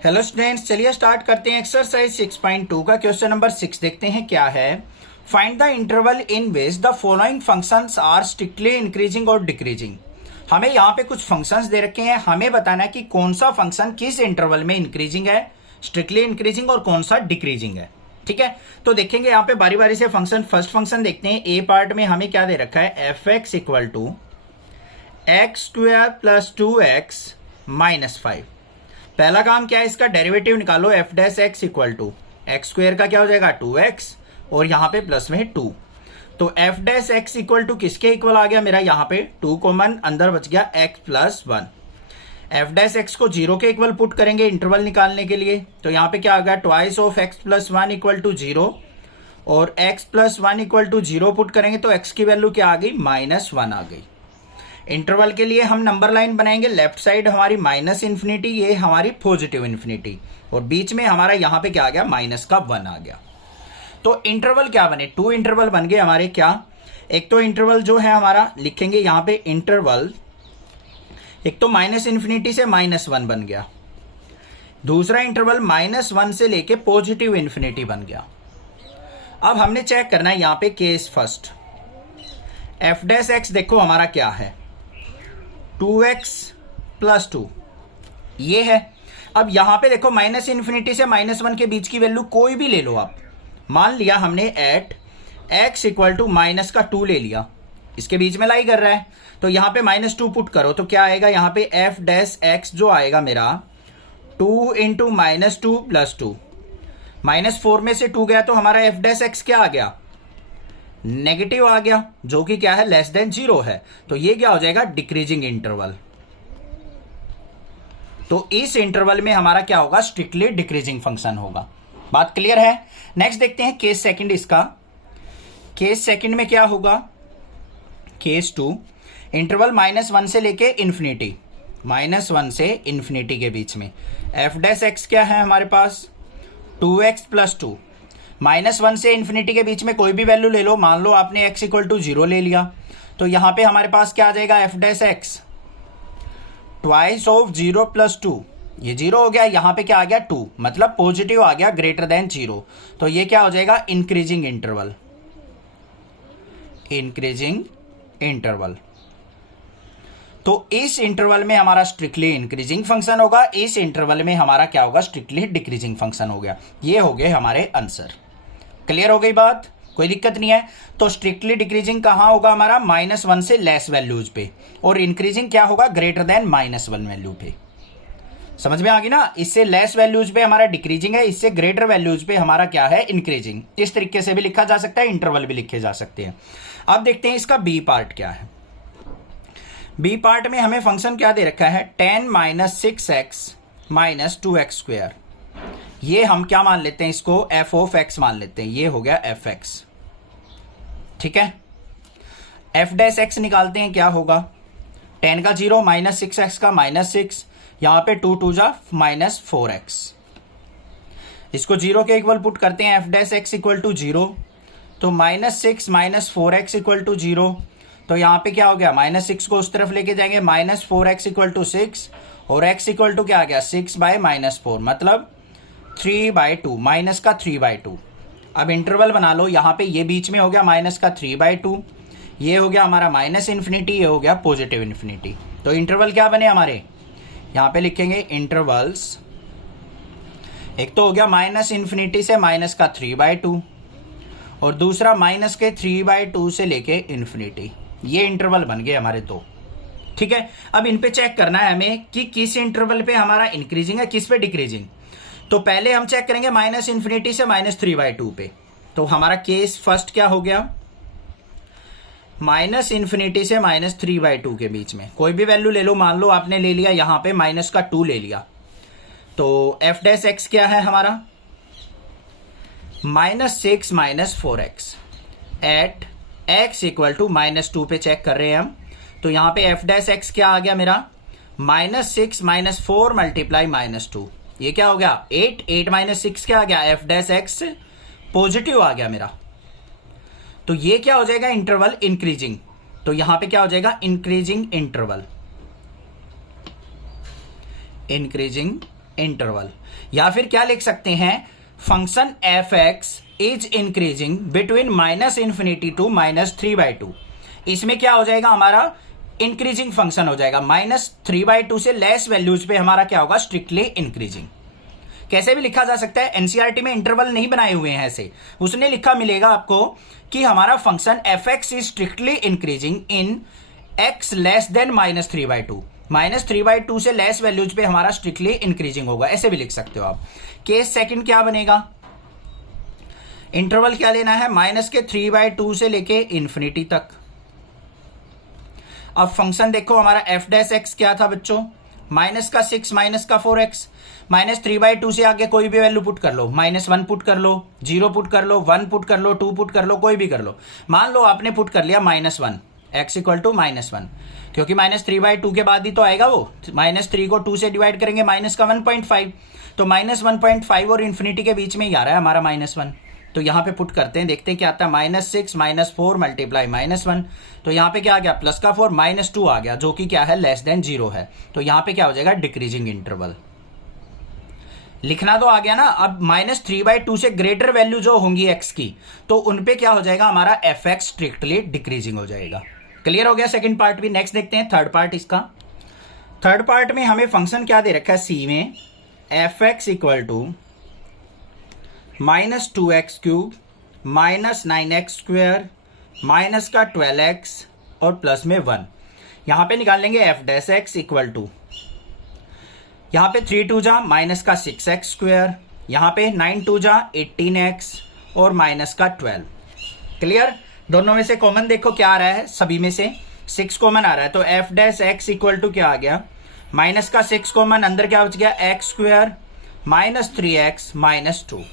Hello students, चलिए start करते हैं। एक्सरसाइज 6.2 का क्वेश्चन नंबर 6 देखते हैं क्या है। Find the interval in which the following functions are strictly increasing और डिक्रीजिंग। हमें यहाँ पे कुछ फंक्शंस दे रखे हैं, हमें बताना है कि कौन सा फंक्शन किस इंटरवल में इंक्रीजिंग है, स्ट्रिक्टली इंक्रीजिंग, और कौन सा डिक्रीजिंग है। ठीक है, तो देखेंगे यहाँ पे बारी बारी से फंक्शन। फर्स्ट फंक्शन देखते हैं। ए पार्ट में हमें क्या दे रखा है, f x equal to x square plus 2x minus 5। पहला काम क्या है, इसका डेरिवेटिव निकालो। F dash x equal to x square का क्या हो जाएगा 2x, और यहाँ पे प्लस में 2। तो f dash x equal to किसके इक्वल आ गया मेरा, यहाँ पे 2 कॉमन, अंदर बच गया x plus 1। F dash x को 0 के इक्वल पुट करेंगे इंटरवल निकालने के लिए, तो यहाँ पे क्या आ गया, twice of x plus 1 equal to 0, और x plus 1 equal to 0 put करेंगे तो x की वैल्यू क्या आ गई, -1 आ गई। इंटरवल के लिए हम नंबर लाइन बनाएंगे। लेफ्ट साइड हमारी माइनस इन्फिनिटी, ये हमारी पॉजिटिव इन्फिनिटी, और बीच में हमारा यहाँ पे क्या आ गया, माइनस का 1 आ गया। तो इंटरवल क्या बने, 2 इंटरवल बन गए हमारे। क्या, एक तो इंटरवल जो है हमारा लिखेंगे यहाँ पे इंटरवल, एक तो माइनस इन्फिनिटी से -1 बन गया, दूसरा इंटरवल -1 से लेके पॉजिटिव इन्फिनिटी बन गया। अब हमने चेक करना है यहाँ पे case first. F dash x देखो हमारा क्या है, 2x प्लस 2 ये है। अब यहां पे देखो माइनस इन्फिनिटी से -1 के बीच की वैल्यू कोई भी ले लो आप। मान लिया हमने at x equal to minus का 2 ले लिया, इसके बीच में लाई कर रहा है, तो यहां पे -2 पुट करो तो क्या आएगा, यहां पे एफ डैश एक्स जो आएगा मेरा 2 इंटू -2 प्लस 2। -4 में से 2 गया तो हमारा एफ डैश एक्स क्या आ गया, नेगेटिव आ गया, जो कि क्या है, लेस देन 0 है। तो ये क्या हो जाएगा, डिक्रीजिंग इंटरवल। तो इस इंटरवल में हमारा क्या होगा, स्ट्रिक्टली डिक्रीजिंग फंक्शन होगा। बात क्लियर है। नेक्स्ट देखते हैं केस सेकंड इसका। केस सेकंड में क्या होगा, केस 2, इंटरवल -1 से लेके इन्फिनिटी, -1 से इन्फिनिटी के बीच में। एफ डैश एक्स क्या है हमारे पास, 2x प्लस 2। -1 से इन्फिनिटी के बीच में कोई भी वैल्यू ले लो, मान लो आपने x इक्वल टू 0 ले लिया, तो यहां पे हमारे पास क्या आ जाएगा, F dash x twice of 0 plus 2। ये 0 हो गया, यहां पे क्या आ गया 2, मतलब पॉजिटिव आ गया, ग्रेटर देन 0। तो ये क्या हो जाएगा, इंक्रीजिंग इंटरवल, इंक्रीजिंग इंटरवल। तो इस इंटरवल में हमारा स्ट्रिक्टली इंक्रीजिंग फंक्शन होगा, इस इंटरवल में हमारा क्या होगा, स्ट्रिक्टली डिक्रीजिंग फंक्शन हो गया। ये हो गए हमारे आंसर। क्लियर हो गई बात, कोई दिक्कत नहीं है। तो स्ट्रिक्टली डिक्रीजिंग कहां होगा हमारा, -1 से लेस वैल्यूज पे, और इंक्रीजिंग क्या होगा, ग्रेटर देन -1 वैल्यू पे। समझ में आ गई ना, इससे लेस वैल्यूज पे हमारा डिक्रीजिंग है, इससे ग्रेटर वैल्यूज पे हमारा क्या है, इंक्रीजिंग। इस तरीके से भी लिखा जा सकता है, इंटरवल भी लिखे जा सकते हैं। अब देखते हैं इसका बी पार्ट क्या है। बी पार्ट में हमें फंक्शन क्या दे रखा है, 10 - 6x माइनस 2x स्क्वायर। ये हम क्या मान लेते हैं, इसको f ऑफ x मान लेते हैं, ये हो गया fx। ठीक है, f डैश x निकालते हैं, क्या होगा, 10 का 0 -6x का -6, यहां पे 2 2 जा -4x। इसको 0 के इक्वल पुट करते हैं, f dash x equal to 0, तो -6 - 4x इक्वल टू 0। तो यहां पे क्या हो गया, -6 को उस तरफ लेके जाएंगे, -4x इक्वल टू 6, और x इक्वल टू क्या आ गया, 6/-4, मतलब 3/2, माइनस का 3/2। अब इंटरवल बना लो, यहां पे ये बीच में हो गया माइनस का 3/2, ये हो गया हमारा माइनस इन्फिनिटी, ये हो गया पॉजिटिव इन्फिनिटी। तो इंटरवल क्या बने हमारे, यहां पे लिखेंगे इंटरवल्स, एक तो हो गया माइनस इन्फिनिटी से माइनस का 3/2, और दूसरा माइनस के 3/2 से लेके इन्फिनिटी। ये इंटरवल बन गए हमारे दो। ठीक है, अब इन पे चेक करना है हमें कि किस इंटरवल पे हमारा इंक्रीजिंग है, किस पे डिक्रीजिंग। तो पहले हम चेक करेंगे माइनस इन्फिनिटी से -3/2 पे। तो हमारा केस फर्स्ट क्या हो गया, माइनस इन्फिनिटी से -3/2 के बीच में कोई भी वैल्यू ले लो, मान लो आपने ले लिया यहां पे -2 ले लिया, तो एफ डैश एक्स क्या है हमारा, -6 - 4x eight x equal to -2 पे चेक कर रहे हैं हम। तो यहां पे एफ डैश एक्स क्या आ गया मेरा, -6 - 4 मल्टीप्लाई -2, ये क्या हो गया 8, 8 - 6 क्या आ गया, एफ डैश एक्स पॉजिटिव आ गया मेरा। तो ये क्या हो जाएगा, इंटरवल इंक्रीजिंग। तो यहां पे क्या हो जाएगा, इंक्रीजिंग इंटरवल, इंक्रीजिंग इंटरवल। या फिर क्या लिख सकते हैं, function f x is increasing between -∞ to -3/2। इसमें क्या हो जाएगा, हमारा इंक्रीजिंग फंक्शन हो जाएगा। -3/2 से लेस वैल्यूज पे हमारा क्या होगा, स्ट्रिक्टली इंक्रीजिंग। कैसे भी लिखा जा सकता है, एनसीईआरटी में इंटरवल नहीं बनाए हुए हैं ऐसे, उसने लिखा मिलेगा आपको कि हमारा function f x is strictly increasing in x less than -3/2। -3/2 से लेस वैल्यूज पे हमारा स्ट्रिक्टली इंक्रीजिंग होगा, ऐसे भी लिख सकते हो आप। केस सेकंड क्या बनेगा, इंटरवल क्या लेना है, -3/2 से लेके इंफिनिटी तक। अब फंक्शन देखो हमारा एफ डैश एक्स क्या था बच्चों, -6 -4x। -3/2 से आगे कोई भी वैल्यू पुट कर लो, -1 पुट कर लो, 0 पुट कर लो, 1 पुट कर लो, 2 पुट कर लो, कोई भी कर लो। मान लो आपने पुट कर लिया -1, x इक्वल टू -1, क्योंकि -3/2 के बाद ही तो आएगा वो। -3 को 2 से डिवाइड करेंगे, माइनस का 1.5, तो -1.5 और इन्फिनिटी के बीच में ही आ रहा है हमारा -1। तो यहाँ पे पुट करते हैं, देखते हैं क्या आता है, -6 -4 मल्टीप्लाई -1, तो यहाँ पे क्या आ गया, प्लस का 4 -2 आ गया, जो कि क्या है, लेस देन 0 है। तो यहाँ पे क्या हो जाएगा, डिक्रीजिंग इंटरवल। लिखना तो आ गया ना। अब -3/2 से ग्रेटर वैल्यू जो होंगी x की, तो उनपे क्या हो जाएगा, हमारा एफ एक्स स्ट्रिक्टली डिक्रीजिंग हो जाएगा। क्लियर हो गया सेकंड पार्ट भी। नेक्स्ट देखते हैं थर्ड पार्ट इसका। थर्ड पार्ट में हमें फंक्शन क्या दे रखा है, सी में f x equal to -2x³ -9x² minus का 12x और प्लस में 1। यहां पे निकाल लेंगे f dash x equal to, यहां पे 3 2 जा माइनस का 6x², यहां पे 9 2 जा 18x और माइनस का 12। क्लियर। दोनों में से कॉमन देखो क्या आ रहा है, सभी में से 6 कॉमन आ रहा है, तो f dash x equal to क्या आ गया, माइनस का 6 कॉमन, अंदर क्या बच गया, x² -3x -2,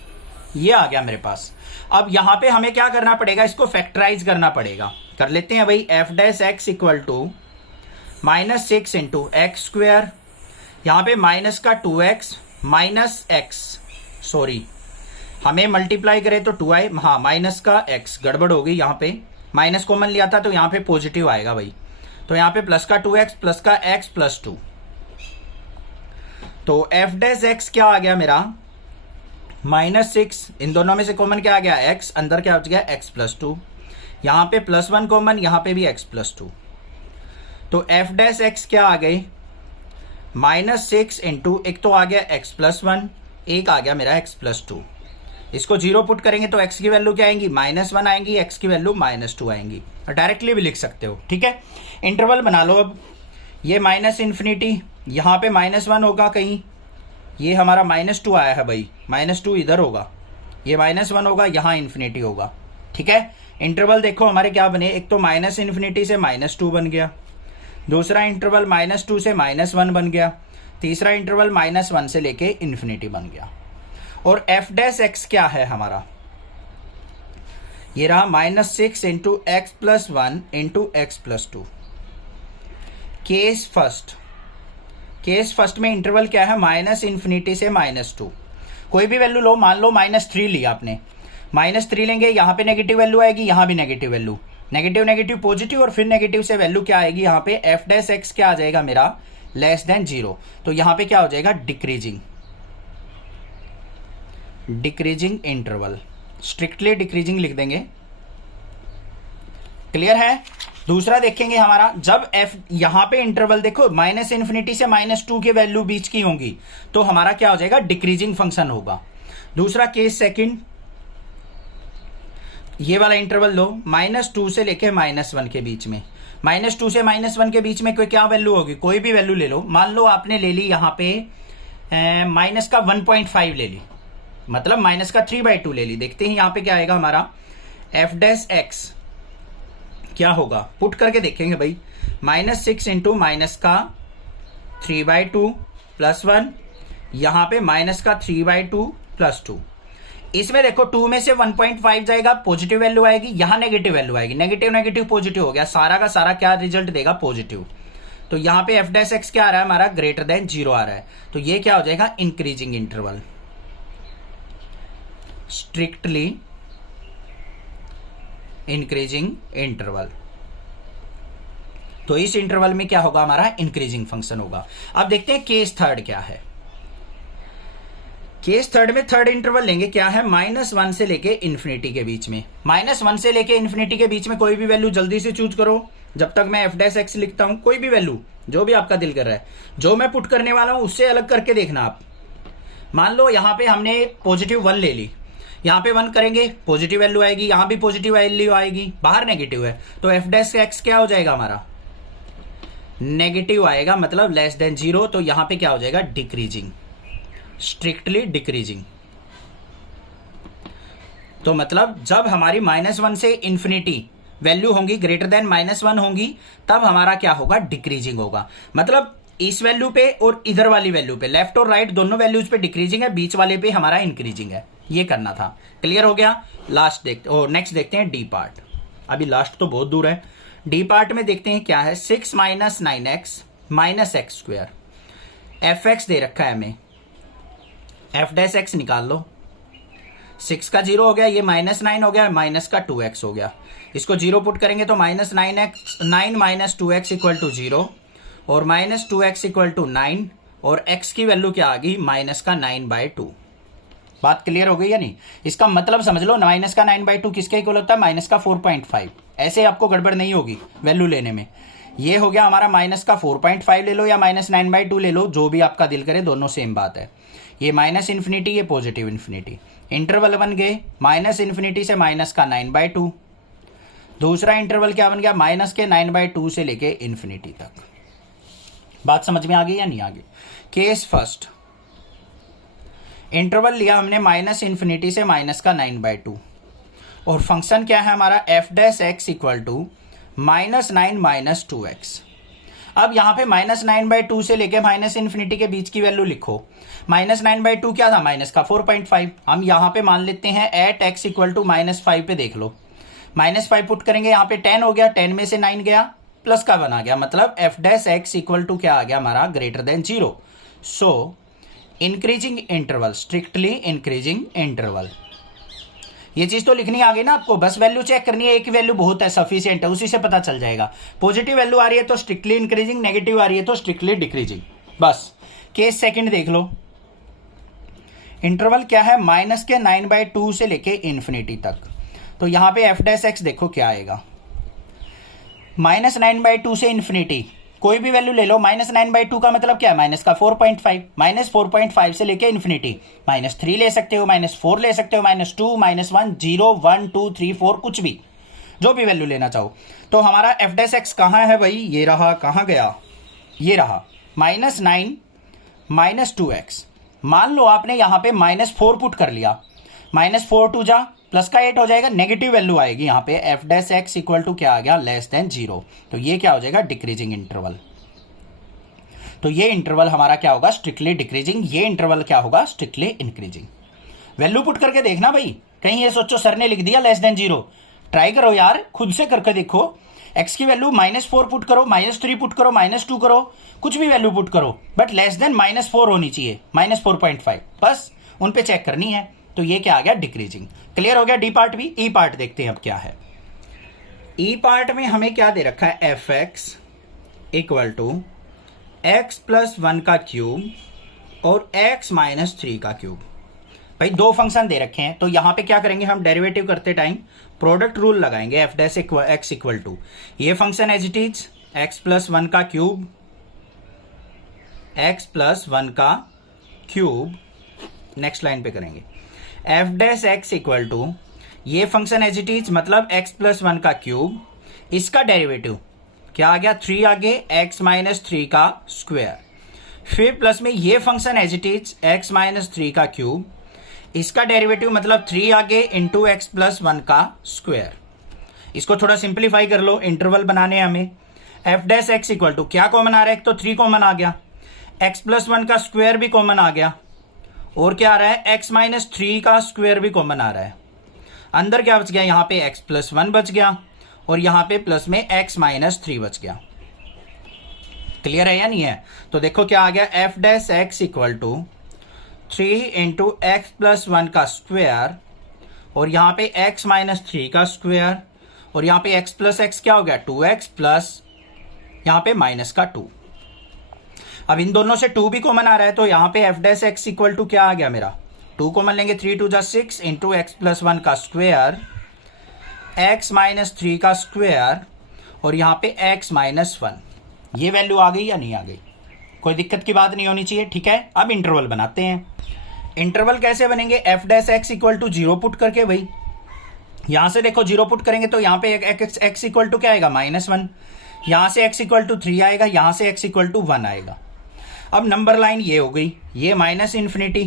ये आ गया मेरे पास। अब यहां पे हमें क्या करना पड़ेगा, इसको फैक्टराइज करना पड़ेगा। कर लेते हैं भाई, f dash x equal to -6 into x², यहां पे माइनस का 2x माइनस x, सॉरी हमें मल्टीप्लाई करें तो 2i, हाँ माइनस का x, गड़बड़ हो गई, यहाँ पे माइनस कॉमन लिया था तो यहाँ पे पॉजिटिव आएगा भाई, तो यहाँ पे प्लस का 2x प्लस का x प्लस 2, तो एफ डैश एक्स क्या आ गया मेरा, -6, इन दोनों में से कॉमन क्या आ गया, x, अंदर क्या बच गया, x प्लस 2, यहाँ पे +1 कॉमन, यहाँ पे भी x प्लस 2, तो एफ डैश एक्स क्या आ गई, -6 इंटू, एक तो आ गया x प्लस 1, एक आ गया मेरा x प्लस 2। इसको 0 पुट करेंगे तो x की वैल्यू क्या आएंगी, -1 आएंगी, x की वैल्यू -2 आएंगी। डायरेक्टली भी लिख सकते हो, ठीक है। इंटरवल बना लो। अब ये -∞, यहाँ पे -1 होगा कहीं, ये हमारा -2 आया है भाई, -2 इधर होगा, ये -1 होगा, यहाँ इन्फिनिटी होगा, ठीक है। इंटरवल देखो हमारे क्या बने, एक तो -∞ से -2 बन गया, दूसरा इंटरवल -2 से -1 बन गया, तीसरा इंटरवल -1 से लेके इन्फिनिटी बन गया। और एफ डैश एक्स क्या है हमारा, ये रहा -6 into x plus 1 into x plus 2। Case first में इंटरवल क्या है, -∞ से -2, कोई भी वैल्यू लो, मान लो -3 लिया आपने, -3 लेंगे, यहाँ पे नेगेटिव वैल्यू आएगी, यहाँ भी negative value, negative negative positive, और फिर नेगेटिव से वैल्यू क्या आएगी, यहाँ पे एफ डैश एक्स क्या आ जाएगा मेरा, लेस देन 0, तो यहाँ पे क्या हो जाएगा, डिक्रीजिंग इंटरवल, स्ट्रिक्टली डिक्रीजिंग लिख देंगे। क्लियर है। दूसरा देखेंगे हमारा, जब f, यहां पे इंटरवल देखो -∞ से -2 के वैल्यू बीच की होंगी, तो हमारा क्या हो जाएगा, डिक्रीजिंग फंक्शन होगा। दूसरा केस सेकंड, ये वाला इंटरवल लो, -2 से लेके -1 के बीच में, -2 से -1 के बीच में कोई क्या वैल्यू होगी, कोई भी वैल्यू ले लो, मान लो आपने ले ली यहाँ पे माइनस का 1.5 ले ली, मतलब माइनस का 3/2 ले ली। देखते हैं यहाँ पे क्या आएगा हमारा, एफ डैश एक्स क्या होगा, पुट करके देखेंगे भाई, -6 इंटू माइनस का 3/2 प्लस 1, यहाँ पे माइनस का 3/2 प्लस 2। इसमें देखो 2 में से 1.5 जाएगा, पॉजिटिव वैल्यू आएगी, यहाँ नेगेटिव वैल्यू आएगी, नेगेटिव नेगेटिव पॉजिटिव हो गया, सारा का सारा क्या रिजल्ट देगा, पॉजिटिव। तो यहाँ पे एफ डैश एक्स क्या आ रहा है हमारा, ग्रेटर देन 0 आ रहा है, तो ये क्या हो जाएगा, increasing interval, strictly increasing interval. तो इस इंटरवल में क्या होगा हमारा, इंक्रीजिंग फंक्शन होगा। अब देखते हैं केस थर्ड क्या है। केस थर्ड में थर्ड इंटरवल लेंगे, क्या है, -1 से लेके इन्फिनिटी के बीच में। -1 से लेके इन्फिनिटी के बीच में कोई भी वैल्यू जल्दी से चूज करो। जब तक मैं f' लिखता हूं, कोई भी वैल्यू जो भी आपका दिल कर रहा है, जो मैं पुट करने वाला हूं उससे अलग करके देखना आप। मान लो यहां पे हमने +1 ले ली, यहां पे 1 करेंगे पॉजिटिव वैल्यू आएगी, यहां भी पॉजिटिव वैल्यू आएगी, बाहर नेगेटिव है तो f' क्या हो जाएगा हमारा, नेगेटिव आएगा, मतलब <0। तो यहां पे क्या हो जाएगा, डिक्रीजिंग, स्ट्रिक्टली डिक्रीजिंग। तो मतलब जब हमारी -1 से इन्फिनिटी वैल्यू होंगी ग्रेटर देन -1 होंगी, तब हमारा क्या होगा, डिक्रीजिंग होगा। मतलब इस वैल्यू पे और इधर वाली वैल्यू पे, लेफ्ट और राइट दोनों वैल्यूज पे डिक्रीजिंग है, बीच वाले पे हमारा इंक्रीजिंग है। ये करना था। क्लियर हो गया। नेक्स्ट देखते हैं डी पार्ट। अभी लास्ट तो बहुत दूर है। डी पार्ट में देखते हैं क्या है, 6 - 9x - x²। fx दे रखा है हमें, f' निकाल लो। 6 का 0 हो गया, ये -9 हो गया, माइनस का 2x हो गया। इसको 0 पुट करेंगे तो -9 - 2x = 0 और -2x = 9 और x की वैल्यू क्या आ गई, -9/2। बात क्लियर हो गई या नहीं? इसका मतलब समझ लो, -9/2 किसके इक्वल होता है, -4.5। ऐसे आपको गड़बड़ नहीं होगी वैल्यू लेने में। ये हो गया हमारा -4.5 ले लो या -9/2 ले लो, जो भी आपका दिल करे, दोनों सेम बात है। ये -इन्फिनिटी, ये पॉजिटिव इन्फिनिटी, इंटरवल बन गए -इन्फिनिटी से -9/2। दूसरा इंटरवल क्या बन गया, -9/2 से लेके इन्फिनिटी तक। बात समझ में आ गई या नहीं आ गई? केस फर्स्ट, इंटरवल लिया हमने -इन्फिनिटी से -9/2 और फंक्शन क्या है हमारा, f' = -9 - 2x। अब यहां पे -9/2 से लेके -इन्फिनिटी के बीच की वैल्यू लिखो। -9/2 क्या था, -4.5। हम यहां पे मान लेते हैं एट x = -5 पे देख लो, -5 पुट करेंगे, यहां पे 10 हो गया, 10 में से 9 गया, प्लस का 1 आ गया, मतलब f' = क्या आ गया हमारा, >0। सो increasing interval, strictly increasing interval. ये चीज तो लिखनी आ गई ना आपको, बस वैल्यू चेक करनी है, एक ही वैल्यू बहुत है, सफिशिएंट है, उसी से पता चल जाएगा। पॉजिटिव वैल्यू आ रही है तो स्ट्रिक्टली इंक्रीजिंग, नेगेटिव आ रही है तो स्ट्रिक्टली डिक्रीजिंग। बस। केस सेकंड देख लो, इंटरवल क्या है, -9/2 से लेके इन्फिनिटी तक। तो यहां पे f' देखो क्या आएगा, -9/2 से इन्फिनिटी, कोई भी वैल्यू ले लो। -9/2 का मतलब क्या है, -4.5, -4.5 से लेके इन्फिनिटी, -3 ले सकते हो, -4 ले सकते हो, -2, -1, 0, 1, 2, 3, 4, कुछ भी, जो भी वैल्यू लेना चाहो। तो हमारा f' कहाँ है भाई, ये रहा, कहाँ गया, ये रहा, -9 - 2x। मान लो आपने यहां पे -4 पुट कर लिया, -4 2 जा, प्लस का 8 हो जाएगा, नेगेटिव वैल्यू आएगी यहां पे, f' = क्या आ गया, <0। तो ये क्या हो जाएगा, डिक्रीजिंग इंटरवल। तो ये इंटरवल हमारा क्या होगा, स्ट्रिक्टली डिक्रीजिंग। ये इंटरवल क्या होगा, स्ट्रिक्टली इंक्रीजिंग। वैल्यू पुट करके देखना भाई, कहीं ये सोचो सर ने लिख दिया <0। ट्राई करो यार, खुद से करके देखो। x की वैल्यू -4 पुट करो, -3 पुट करो, -2 करो, कुछ भी वैल्यू पुट करो, बट <-4 होनी चाहिए, -4.5, बस उन पे चेक करनी है। तो ये क्या आ गया, डिक्रीजिंग। क्लियर हो गया डी पार्ट भी। ई पार्ट देखते हैं अब क्या है। ई पार्ट में हमें क्या दे रखा है, f(x) = x + 1 का क्यूब और x - 3 का क्यूब। भाई दो फंक्शन दे रखे हैं, तो यहां पे क्या करेंगे हम, डेरिवेटिव करते टाइम प्रोडक्ट रूल लगाएंगे। f' = ये function as it is x + 1 का क्यूब, x + 1 का क्यूब, नेक्स्ट लाइन पे करेंगे। f' = ये फंक्शन एज इट इज, मतलब x + 1 का क्यूब, इसका डेरिवेटिव क्या आ गया, 3 आगे, x - 3 का स्क्वायर, फिर प्लस में ये function as it is x - 3 का क्यूब, इसका डेरिवेटिव मतलब 3 आगे इंटू x + 1 का स्क्वायर। इसको थोड़ा सिंप्लीफाई कर लो, इंटरवल बनाने हमें। f' = क्या कॉमन आ रहा है, एक तो 3 कॉमन आ गया, x + 1 का स्क्वायर भी कॉमन आ गया, और क्या आ रहा है, x - 3 का स्क्वायर भी कॉमन आ रहा है। अंदर क्या बच गया, यहां पे x + 1 बच गया और यहां पे प्लस में x - 3 बच गया। क्लियर है या नहीं है? तो देखो क्या आ गया, f' = 3 इंटू x + 1 का स्क्वायर और यहां पे x - 3 का स्क्वायर, और यहां पे x + x क्या हो गया, 2x प्लस यहां पे माइनस का 2। अब इन दोनों से 2 भी कॉमन आ रहा है, तो यहां पे f' = क्या आ गया मेरा, 2 कॉमन लेंगे, 3 2 जा 6 इंटू एक्स प्लस 1 का स्क्वेयर, एक्स माइनस 3 का स्क्वेयर और यहाँ पे x माइनस 1। ये वैल्यू आ गई या नहीं आ गई? कोई दिक्कत की बात नहीं होनी चाहिए, ठीक है। अब इंटरवल बनाते हैं। इंटरवल कैसे बनेंगे? F dash x equal to 0 put करके, भाई यहां से देखो 0 पुट करेंगे तो यहाँ पे एक्स इक्वल टू क्या आएगा? -1। यहां से x इक्वल टू 3 आएगा, यहां से x इक्वल टू 1 आएगा। अब नंबर लाइन ये हो गई, ये माइनस इन्फिनिटी,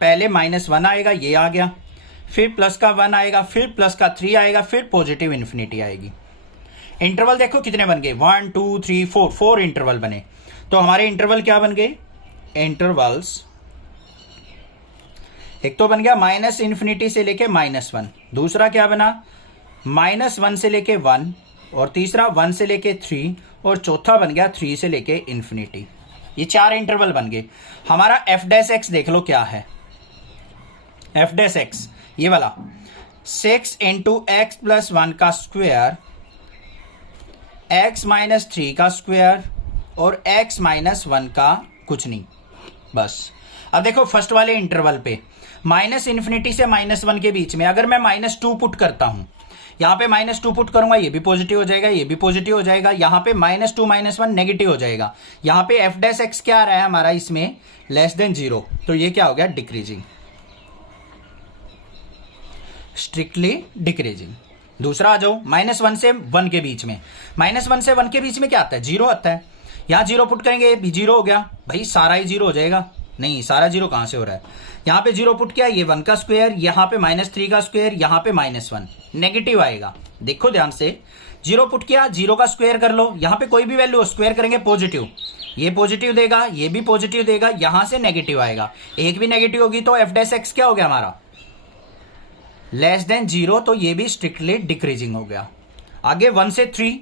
पहले -1 आएगा, ये आ गया, फिर प्लस का 1 आएगा, फिर प्लस का 3 आएगा, फिर पॉजिटिव इन्फिनिटी आएगी। इंटरवल देखो कितने बन गए, 1 2 3 4 इंटरवल बने। तो हमारे इंटरवल क्या बन गए? इंटरवल्स एक तो बन गया माइनस इन्फिनिटी से लेके -1, दूसरा क्या बना? -1 से लेके 1, और तीसरा 1 से लेके 3, और चौथा बन गया 3 से लेके इन्फिनिटी। ये 4 इंटरवल बन गए। हमारा एफ डैश एक्स देख लो क्या है। एफ डैश एक्स ये वाला 6 इंटू एक्स प्लस 1 का स्क्वेयर, एक्स माइनस 3 का स्क्वेयर और एक्स माइनस 1 का कुछ नहीं, बस। अब देखो फर्स्ट वाले इंटरवल पे माइनस इन्फिनिटी से -1 के बीच में अगर मैं -2 पुट करता हूं, यहां पे -2 पुट करूंगा, ये भी पॉजिटिव हो जाएगा, ये भी पॉजिटिव हो जाएगा, यहां पे -2 -1 नेगेटिव हो जाएगा। यहां पे एफ डैश एक्स क्या आ रहा है हमारा इसमें? लेस देन 0, तो ये क्या हो गया? Decreasing, strictly decreasing. दूसरा आ जाओ, -1 से 1 के बीच में, -1 से 1 के बीच में क्या आता है? 0 आता है। यहां 0 पुट करेंगे, भी 0 हो गया, भाई सारा ही 0 हो जाएगा। नहीं, सारा 0 कहां से हो रहा है? यहां पे 0 पुट किया, ये 1 का स्क्वायर, यहां पे -3 का स्क्वायर, यहां पे -1, नेगेटिव आएगा। देखो ध्यान से, 0 पुट किया, 0 का स्क्वायर कर लो, यहां पे कोई भी वैल्यू स्क्वायर करेंगे पॉजिटिव, ये पॉजिटिव देगा, ये भी पॉजिटिव देगा, यहां से नेगेटिव आएगा, एक भी नेगेटिव होगी तो एफ डैश एक्स क्या हो गया हमारा? लेस देन 0, तो ये भी स्ट्रिक्टली डिक्रीजिंग हो गया। आगे 1 से 3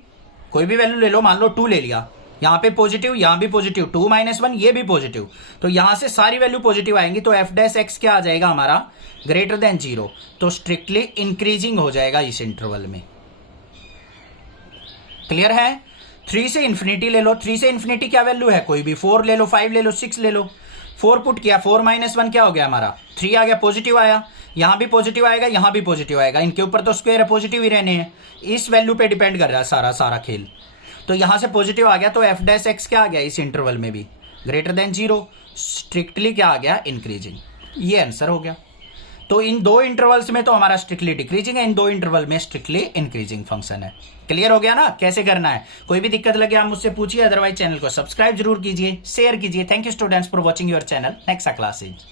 कोई भी वैल्यू ले लो, मान लो 2 ले लिया, यहां पे पॉजिटिव, यहां भी पॉजिटिव, 2 -1 ये भी पॉजिटिव, तो यहां से सारी वैल्यू पॉजिटिव आएंगी, तो एफ डैश एक्स क्या आ जाएगा हमारा? ग्रेटर देन 0, तो स्ट्रिक्टली इंक्रीजिंग हो जाएगा इस इंटरवल में। क्लियर है? 3 से इन्फिनिटी ले लो, 3 से इन्फिनिटी क्या वैल्यू है? कोई भी, 4 ले लो, 5 ले लो, 6 ले लो। 4 पुट किया, 4 -1 क्या हो गया हमारा? 3 आ गया, पॉजिटिव आया, यहां भी पॉजिटिव आएगा, यहां भी पॉजिटिव आएगा, इनके ऊपर तो स्क्वायर है, पॉजिटिव ही रहने हैं, इस वैल्यू पे डिपेंड कर रहा है सारा खेल। तो यहां से पॉजिटिव आ गया, तो एफ डैश एक्स क्या आ गया इस इंटरवल में भी? ग्रेटर देन 0, स्ट्रिक्टली क्या आ गया? इंक्रीजिंग। ये आंसर हो गया। तो इन 2 इंटरवल्स में तो हमारा स्ट्रिक्टली डिक्रीजिंग है, इन 2 इंटरवल में स्ट्रिक्टली इंक्रीजिंग फंक्शन है। क्लियर हो गया ना कैसे करना है? कोई भी दिक्कत लगे आप मुझसे पूछिए, अदरवाइज चैनल को सब्सक्राइब जरूर कीजिए, शेयर कीजिए। Thank you students for watching your channel. Next classes.